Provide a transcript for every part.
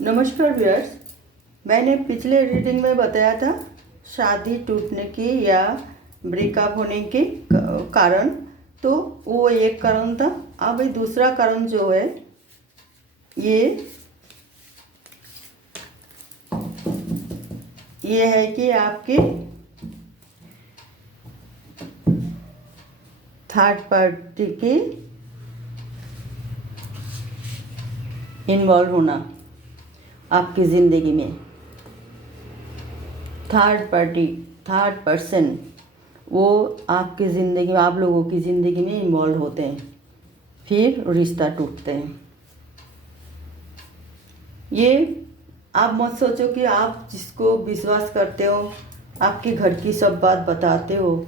नमस्कार व्यूअर्स। मैंने पिछले रीडिंग में बताया था शादी टूटने की या ब्रेकअप होने के कारण। तो वो एक कारण था। अब दूसरा कारण जो है ये है कि आपके थर्ड पार्टी की इन्वॉल्व होना आपकी ज़िंदगी में। थर्ड पार्टी, थर्ड पर्सन वो आपकी ज़िंदगी में, आप लोगों की ज़िंदगी में इन्वॉल्व होते हैं, फिर रिश्ता टूटते हैं। ये आप मत सोचो कि आप जिसको विश्वास करते हो, आपके घर की सब बात बताते हो।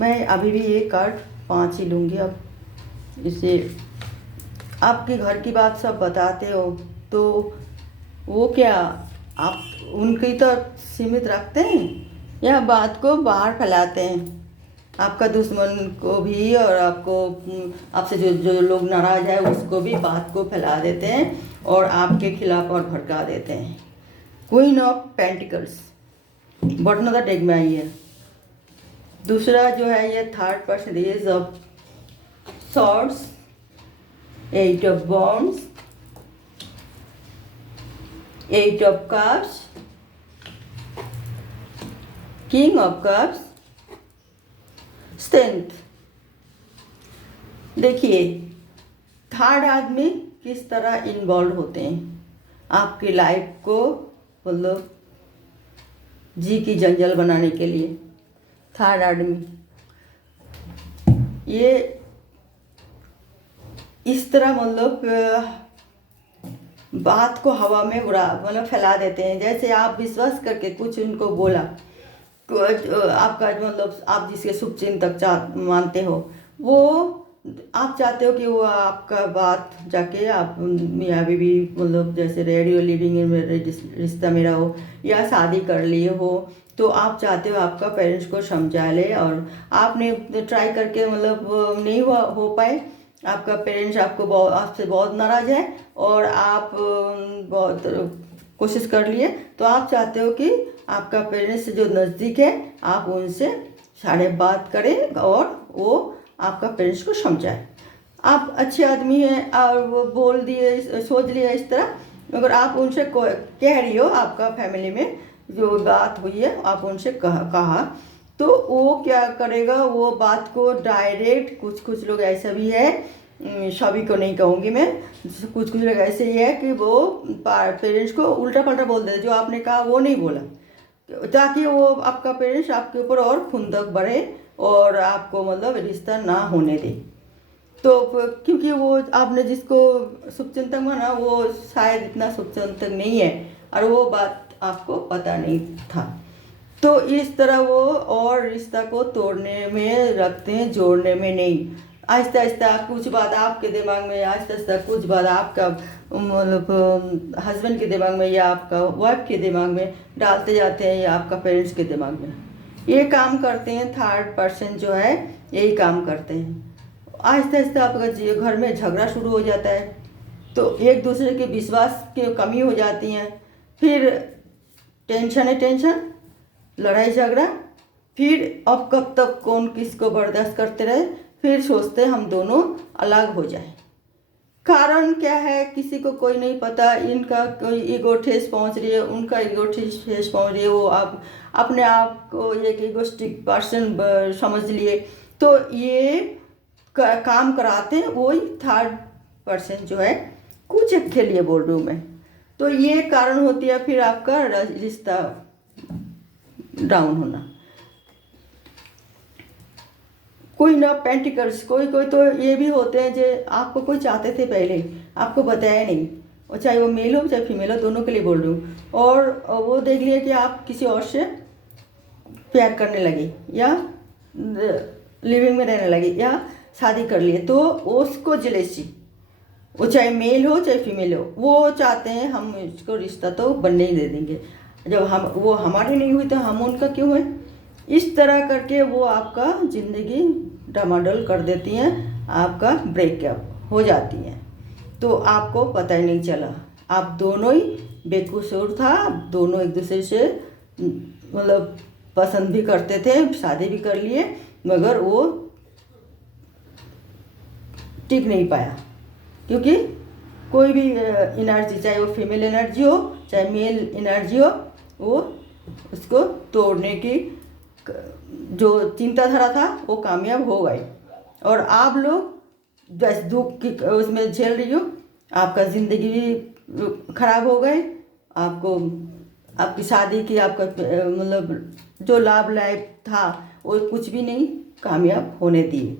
मैं अभी भी ये कार्ड 5 ही लूँगी। अब इसे आपके घर की बात सब बताते हो तो वो क्या आप उनकी तो सीमित रखते हैं या बात को बाहर फैलाते हैं? आपका दुश्मन को भी और आपसे जो लोग नाराज़ है उसको भी बात को फैला देते हैं और आपके खिलाफ और भड़का देते हैं। Queen of pentacles bottom of the deck में आई है। दूसरा जो है ये third person, ace of swords, 8 of wands, 8 of cups, king of cups, strength। देखिए थर्ड आदमी किस तरह इन्वॉल्व होते हैं आपकी लाइफ को, मतलब जी की जंजल बनाने के लिए। थर्ड आदमी ये इस तरह मतलब बात को हवा में उड़ा मतलब फैला देते हैं। जैसे आप विश्वास करके कुछ उनको बोला, आपका मतलब आप जिसके शुभ चिंतक मानते हो, वो आप चाहते हो कि वो आपका बात जाके आप मियाँ बीवी मतलब जैसे रेडियो लिविंग में रिश्ता मेरा हो या शादी कर लिए हो, तो आप चाहते हो आपका पेरेंट्स को समझा ले और आपने ट्राई करके मतलब नहीं हो पाए। आपका पेरेंट्स आपसे बहुत नाराज़ है और आप बहुत कोशिश कर लिए, तो आप चाहते हो कि आपका पेरेंट्स से जो नज़दीक है आप उनसे साढ़े बात करें और वो आपका पेरेंट्स को समझाए। आप अच्छे आदमी हैं और वो बोल दिए, सोच लिया इस तरह, मगर आप उनसे कह रही हो, आपका फैमिली में जो बात हुई है आप उनसे कहा तो वो क्या करेगा, वो बात को डायरेक्ट, कुछ लोग ऐसा भी है, सभी को नहीं कहूँगी मैं, कुछ लोग ऐसे ही है कि वो पेरेंट्स को उल्टा पल्टा बोल देते, जो आपने कहा वो नहीं बोला, ताकि वो आपका पेरेंट्स आपके ऊपर और खुंदक बढ़े और आपको मतलब रिश्ता ना होने दे। तो क्योंकि वो आपने जिसको शुभचिंतक माना वो शायद इतना शुभचिंतक नहीं है और वो बात आपको पता नहीं था, तो इस तरह वो और रिश्ता को तोड़ने में रखते हैं, जोड़ने में नहीं। आहिस्ता आहिस्ता कुछ बात आपके दिमाग में, आहिस्ता आहिस्ता कुछ बात आपका मतलब हस्बैंड के दिमाग में या आपका वाइफ के दिमाग में डालते जाते हैं या आपका पेरेंट्स के दिमाग में। ये काम करते हैं थर्ड पर्सन जो है, यही काम करते हैं। आहिस्ता आहिस्ता आपका घर में झगड़ा शुरू हो जाता है, तो एक दूसरे के विश्वास की कमी हो जाती है, फिर टेंशन, लड़ाई झगड़ा, फिर अब कब तक कौन किसको बर्दाश्त करते रहे, फिर सोचते हम दोनों अलग हो जाए। कारण क्या है किसी को कोई नहीं पता। इनका कोई ईगो ठेस पहुंच रही है, उनका ईगो ठेस पहुंच रही है, वो आप अपने आप को एक ईगोस्टिक पर्सन समझ लिए, तो ये काम कराते हैं वही थर्ड पर्सन जो है, कुछ के लिए बोल रही हूँ मैं। तो ये कारण होती है फिर आपका रिश्ता डाउन होना। कोई ना पेंटिकल्स, कोई तो ये भी होते हैं जो आपको कोई चाहते थे पहले, आपको बताया नहीं, और चाहे वो मेल हो चाहे फीमेल हो, दोनों के लिए बोल रही हूँ, और वो देख लिया कि आप किसी और से प्यार करने लगे या लिविंग में रहने लगे या शादी कर लिए, तो उसको जेलेसी, वो चाहे मेल हो चाहे फीमेल हो, वो चाहते हैं हम इसको रिश्ता तो बनने ही दे देंगे, जब वो हमारी नहीं हुई तो हम उनका क्यों है। इस तरह करके वो आपका ज़िंदगी डामाडोल कर देती हैं, आपका ब्रेकअप हो जाती है, तो आपको पता ही नहीं चला। आप दोनों ही बेकसूर था, आप दोनों एक दूसरे से मतलब पसंद भी करते थे, शादी भी कर लिए, मगर वो टिक नहीं पाया। क्योंकि कोई भी एनर्जी, चाहे वो फीमेल एनर्जी हो चाहे मेल एनर्जी हो, वो उसको तोड़ने की जो चिंताधारा था वो कामयाब हो गई। और आप लोग बस दुख की उसमें झेल रही हो, आपका ज़िंदगी भी खराब हो गए, आपको आपकी शादी की आपका मतलब जो लाभ लाइफ था वो कुछ भी नहीं कामयाब होने दिए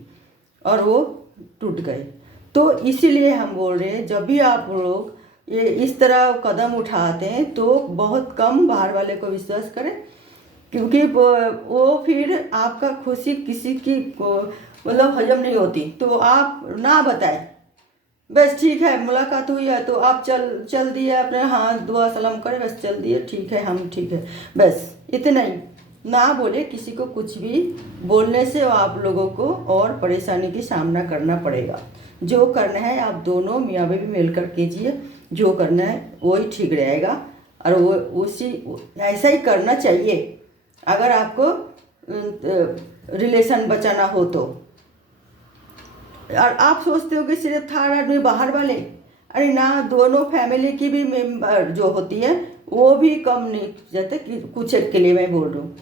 और वो टूट गए। तो इसीलिए हम बोल रहे हैं, जब भी आप लोग ये इस तरह कदम उठाते हैं तो बहुत कम बाहर वाले को विश्वास करें, क्योंकि वो फिर आपका खुशी किसी की मतलब हजम नहीं होती। तो आप ना बताएं, बस ठीक है मुलाकात हुई है तो आप चल दिए अपने हाथ दुआ सलाम करें, बस चल दिए, ठीक है हम ठीक है, बस इतना ही। ना बोले किसी को कुछ भी, बोलने से आप लोगों को और परेशानी की सामना करना पड़ेगा। जो करना है आप दोनों मियाँ बीवी मिलकर कीजिए, जो करना है वही ठीक रहेगा और वो उसी ऐसा ही करना चाहिए अगर आपको रिलेशन बचाना हो तो। और आप सोचते हो कि सिर्फ थर्ड आदमी बाहर वाले, अरे ना, दोनों फैमिली की भी मेंबर जो होती है वो भी कम नहीं जाते, कि कुछ एक के लिए मैं बोल रहा हूँ,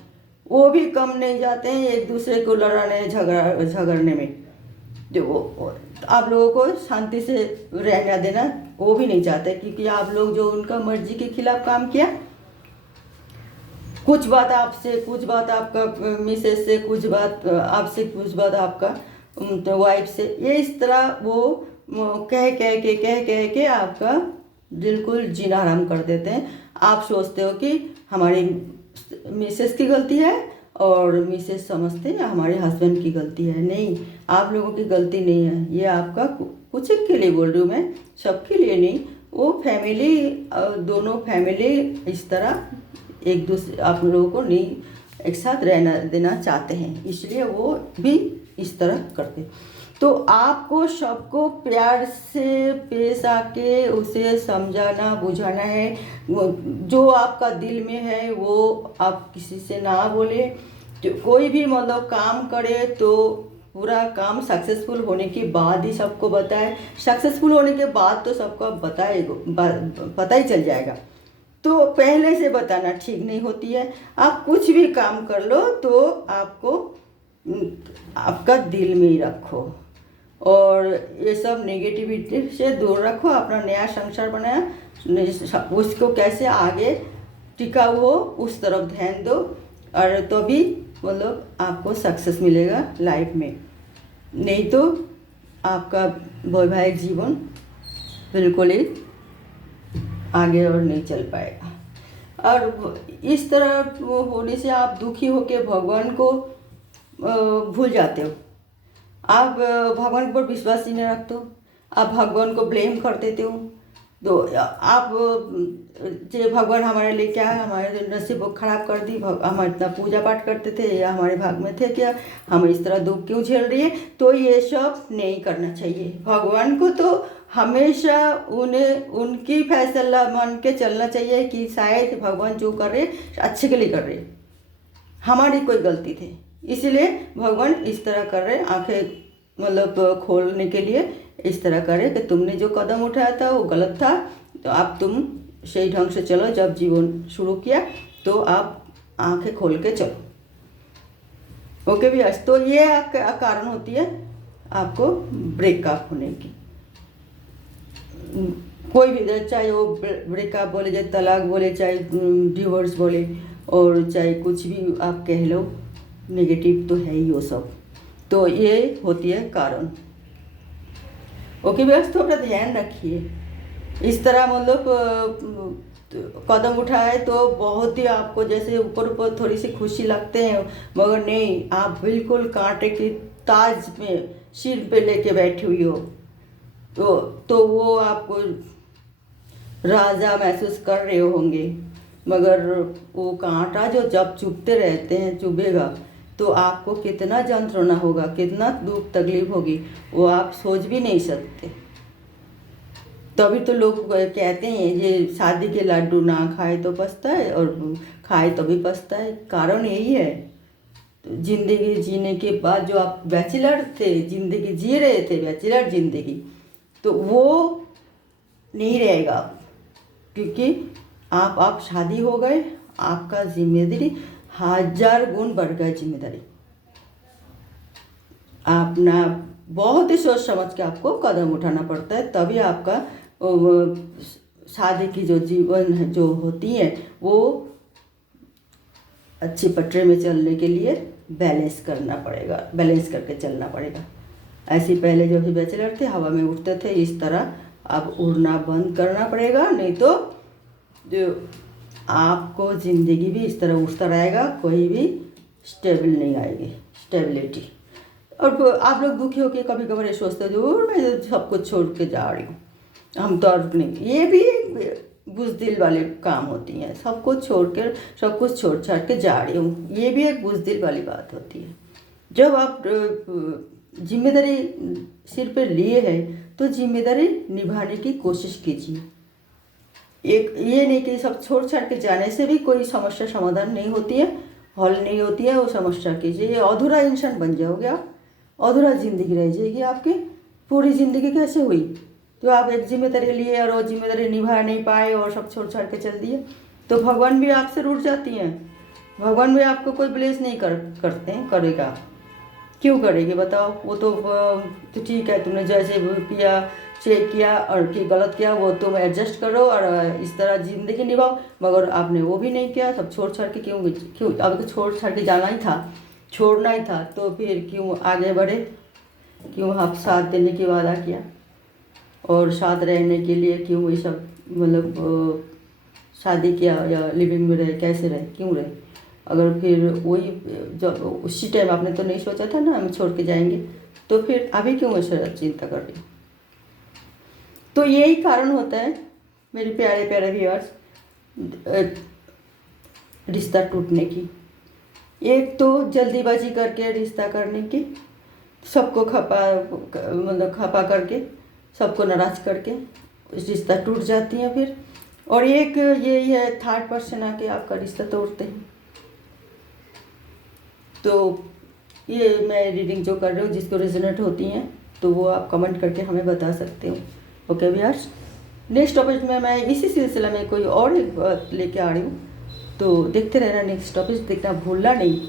वो भी कम नहीं जाते हैं एक दूसरे को लड़ाने झगड़ने में। जो आप लोगों को शांति से रहना देना वो भी नहीं चाहते, क्योंकि आप लोग जो उनका मर्जी के खिलाफ काम किया, कुछ बात आपसे, कुछ बात आपका मिसेस से, कुछ बात आपसे, कुछ बात आपका तो वाइफ से, ये इस तरह वो कह के आपका बिल्कुल जीना हराम कर देते हैं। आप सोचते हो कि हमारी मिसेस की गलती है और मिसेस समझते हैं हमारे हस्बैंड की गलती है। नहीं, आप लोगों की गलती नहीं है, ये आपका कुछ के लिए बोल रही हूँ मैं, सबके लिए नहीं। वो फैमिली, दोनों फैमिली इस तरह एक दूसरे आप लोगों को नहीं एक साथ रहना देना चाहते हैं, इसलिए वो भी इस तरह करते। तो आपको सबको प्यार से पेश आके उसे समझाना बुझाना है। जो आपका दिल में है वो आप किसी से ना बोले। जो कोई भी मतलब काम करे तो पूरा काम सक्सेसफुल होने के बाद ही सबको बताए। सक्सेसफुल होने के बाद तो सबको पता ही चल जाएगा, तो पहले से बताना ठीक नहीं होती है। आप कुछ भी काम कर लो तो आपको आपका दिल में ही रखो और ये सब नेगेटिविटी से दूर रखो। अपना नया संसार बनाया, उसको कैसे आगे टिकाऊ हो उस तरफ ध्यान दो, और तभी मतलब आपको सक्सेस मिलेगा लाइफ में। नहीं तो आपका वैवाहिक जीवन बिल्कुल ही आगे और नहीं चल पाएगा। और इस तरह वो होने से आप दुखी होकर भगवान को भूल जाते हो। आप भगवान पर विश्वास ही नहीं रखते हो, आप भगवान को ब्लेम कर देते हो। तो आप जो भगवान हमारे लिए क्या है, हमारे नसीब को खराब कर दी, हम इतना पूजा पाठ करते थे या हमारे भाग में थे क्या, हम इस तरह दुख क्यों झेल रही है। तो ये सब नहीं करना चाहिए। भगवान को तो हमेशा उन्हें उनकी फैसला मान के चलना चाहिए कि शायद भगवान जो कर रहे अच्छे के लिए कर रहे, हमारी कोई गलती थी, इसीलिए भगवान इस तरह कर रहे, आंखें मतलब खोलने के लिए इस तरह करे कि तुमने जो कदम उठाया था वो गलत था, तो अब तुम सही ढंग से चलो। जब जीवन शुरू किया तो आप आंखें खोल के चलो। ओके भैया, तो ये कारण होती है आपको ब्रेकअप होने की। कोई भी, चाहे वो ब्रेकअप बोले, चाहे तलाक बोले, चाहे डिवोर्स बोले, और चाहे कुछ भी आप कह लो, नेगेटिव तो है ही वो सब। तो ये होती है कारण। ओके भैया, तो अपना ध्यान रखिए। इस तरह मतलब कदम उठाए तो बहुत ही आपको जैसे ऊपर ऊपर थोड़ी सी खुशी लगते हैं, मगर नहीं, आप बिल्कुल कांटे की ताज में सिर पे लेके बैठी हुई हो। तो वो आपको राजा महसूस कर रहे होंगे, मगर वो कांटा जो जब चुभते रहते हैं, चुभेगा तो आपको कितना यंत्रणा होगा, कितना दुख तकलीफ होगी, वो आप सोच भी नहीं सकते। तभी तो लोग कहते हैं ये शादी के लड्डू ना खाए तो पछता है और खाए तो भी पछता है। कारण यही है। तो जिंदगी जीने के बाद जो आप बैचलर थे, जिंदगी जी रहे थे बैचलर जिंदगी, तो वो नहीं रहेगा। क्योंकि आप शादी हो गए, आपका जिम्मेदारी 1000 गुण बढ़ गया। जिम्मेदारी अपना बहुत ही सोच समझ के आपको कदम उठाना पड़ता है, तभी आपका शादी की जो जीवन है जो होती है वो अच्छी पटरी में चलने के लिए बैलेंस करना पड़ेगा, बैलेंस करके चलना पड़ेगा। ऐसे पहले जो भी बैचलर थे हवा में उड़ते थे, इस तरह अब उड़ना बंद करना पड़ेगा, नहीं तो जो आपको ज़िंदगी भी इस तरह उठता रहेगा, कोई भी स्टेबल नहीं आएगी, स्टेबिलिटी। और आप लोग दुखी होकर कभी कभार ये सोचते जरूर मैं सब कुछ छोड़ के जा रही हूँ, हम तो नहीं, ये भी बुज़दिल वाले काम होती हैं। सब कुछ छोड़ कर, सब कुछ छोड़ छाड़ के जा रही हूँ, ये भी एक बुज़दिल वाली बात होती है। जब आप जिम्मेदारी सिर पे लिए है तो जिम्मेदारी निभाने की कोशिश कीजिए। एक ये नहीं कि सब छोड़ छाड़ के जाने से भी कोई समस्या समाधान नहीं होती है, हल नहीं होती है वो समस्या कीजिए। ये अधूरा इंसान बन जाओगे आप, अधूरा ज़िंदगी रह जाएगी आपकी। पूरी ज़िंदगी कैसे हुई? तो आप एक जिम्मेदारी लिए और वो जिम्मेदारी निभा नहीं पाए और सब छोड़ छाड़ के चल दिए, तो भगवान भी आपसे रूठ जाती हैं। भगवान भी आपको कोई ब्लेस नहीं करते हैं, करेगा क्यों करेगी बताओ? वो तो ठीक है, तुमने जैसे किया, चेक किया और कि गलत किया वो तुम एडजस्ट करो और इस तरह ज़िंदगी निभाओ, मगर आपने वो भी नहीं किया। सब छोड़ छाड़ के क्यों अब तो छोड़ छाड़ के जाना ही था, छोड़ना ही था, तो फिर क्यों आगे बढ़े? क्यों आप साथ देने की वादा किया और साथ रहने के लिए क्यों ये सब मतलब शादी किया या लिविंग में रहे, कैसे रहे, क्यों रहे? अगर फिर वही जब उसी टाइम आपने तो नहीं सोचा था ना हम छोड़ के जाएंगे, तो फिर अभी क्यों ऐसा चिंता कर रही हो? तो यही कारण होता है मेरे प्यारे प्यारे व्यूअर्स, रिश्ता टूटने की। एक तो जल्दीबाजी करके रिश्ता करने की, सबको खपा करके, सबको नाराज करके रिश्ता टूट जाती है फिर। और एक यही है, थर्ड पर्सन आके आपका रिश्ता तोड़ते हैं। तो ये मैं रीडिंग जो कर रही हूँ, जिसको रेजोनेट होती हैं तो वो आप कमेंट करके हमें बता सकते हो। ओके व्यूअर्स, नेक्स्ट टॉपिक में मैं इसी सिलसिला में कोई और एक बात लेके आ रही हूँ, तो देखते रहना। नेक्स्ट टॉपिक देखना भूलना नहीं।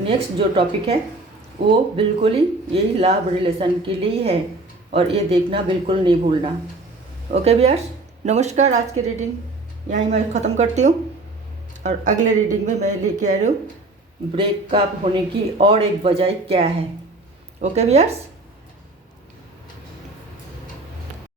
नेक्स्ट जो टॉपिक है वो बिल्कुल ही यही लव रिलेशन के लिए है, और ये देखना बिल्कुल नहीं भूलना। ओके व्यूअर्स, नमस्कार। आज की रीडिंग यहीं मैं ख़त्म करती हूँ, और अगले रीडिंग में मैं लेके आ रही हूँ ब्रेकअप होने की और एक वजह क्या है। Okay viewers.